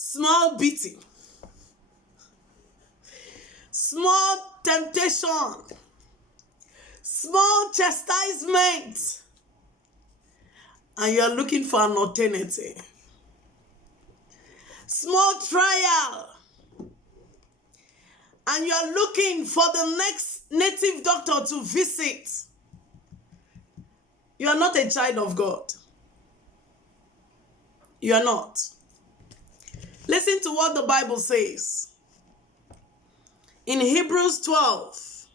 small beating, small temptation, small chastisement, and you are looking for an alternative. Small trial, and you are looking for the next native doctor to visit. You are not a child of God. You are not. Listen to what the Bible says. In Hebrews 12,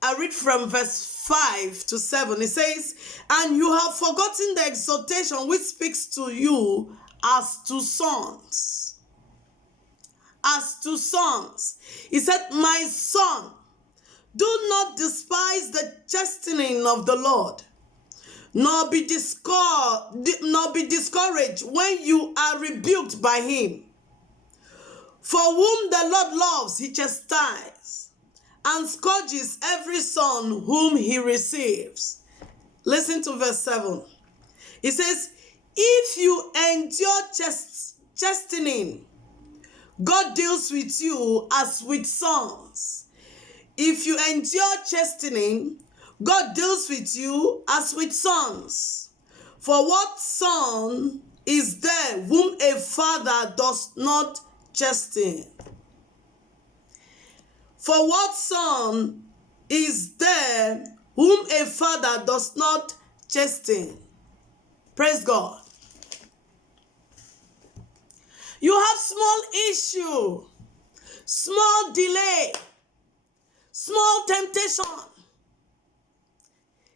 I read from verse 5 to 7. It says, "And you have forgotten the exhortation which speaks to you as to sons." As to sons. He said, "My son, do not despise the chastening of the Lord, nor be discouraged when you are rebuked by him. For whom the Lord loves, he chastises, and scourges every son whom he receives." Listen to verse 7. It says, "If you endure chastening, God deals with you as with sons." If you endure chastening, God deals with you as with sons. For what son is there whom a father does not chasten? For what son is there whom a father does not chasten? Praise God. You have small issue, small delay, small temptation,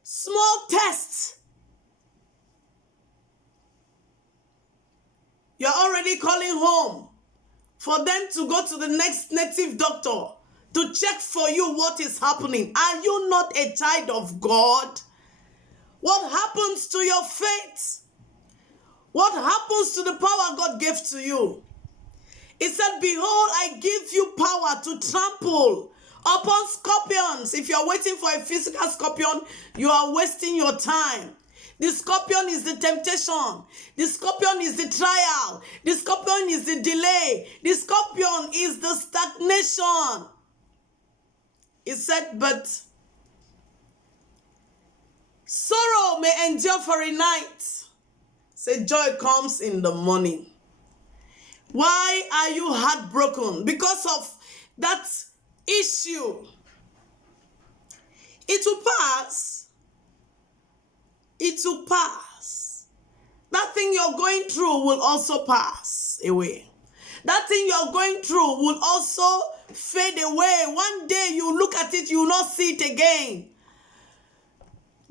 small test. You're already calling home for them to go to the next native doctor to check for you what is happening. Are you not a child of God? What happens to your faith? What happens to the power God gave to you? He said, "Behold, I give you power to trample upon scorpions." If you're waiting for a physical scorpion, you are wasting your time. The scorpion is the temptation. The scorpion is the trial. The scorpion is the delay. The scorpion is the stagnation. He said, "But sorrow may endure for a night. Say, joy comes in the morning." Why are you heartbroken? Because of that issue. It will pass. It will pass. That thing you're going through will also pass away. That thing you're going through will also fade away. One day you look at it, you will not see it again.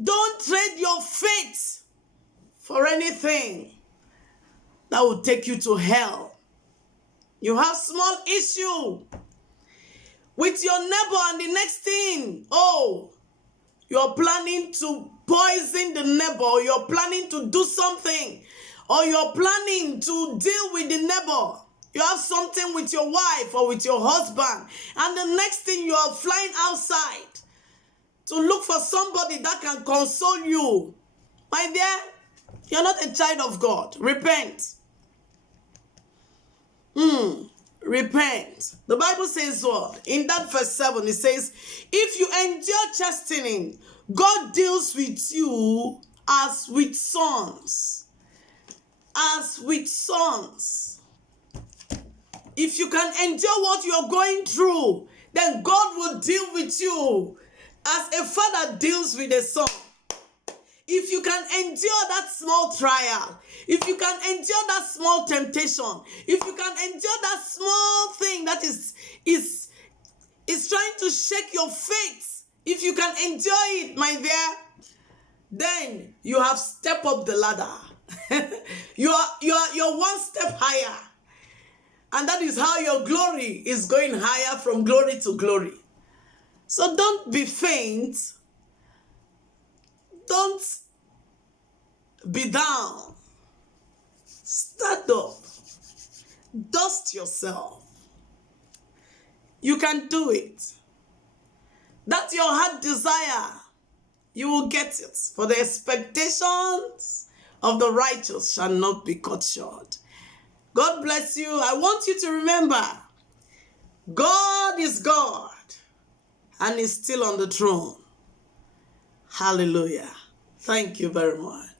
Don't trade your faith for anything that will take you to hell. You have small issue with your neighbor, and the next thing, you're planning to poison the neighbor, you're planning to do something, or you're planning to deal with the neighbor. You have something with your wife or with your husband, and the next thing you are flying outside to look for somebody that can console you. My dear, you're not a child of God. Repent. Repent. The Bible says what? In that verse 7, it says, "If you endure chastening, God deals with you as with sons." As with sons. If you can endure what you're going through, then God will deal with you as a father deals with a son. If you can endure that small trial, if you can endure that small temptation, if you can endure that small thing that is trying to shake your faith, if you can endure it, my dear, then you have stepped up the ladder. You're one step higher. And that is how your glory is going higher from glory to glory. So don't be faint. Don't be down. Stand up. Dust yourself. You can do it. That's your heart desire. You will get it. For the expectations of the righteous shall not be cut short. God bless you. I want you to remember, God is God and is still on the throne. Hallelujah. Thank you very much.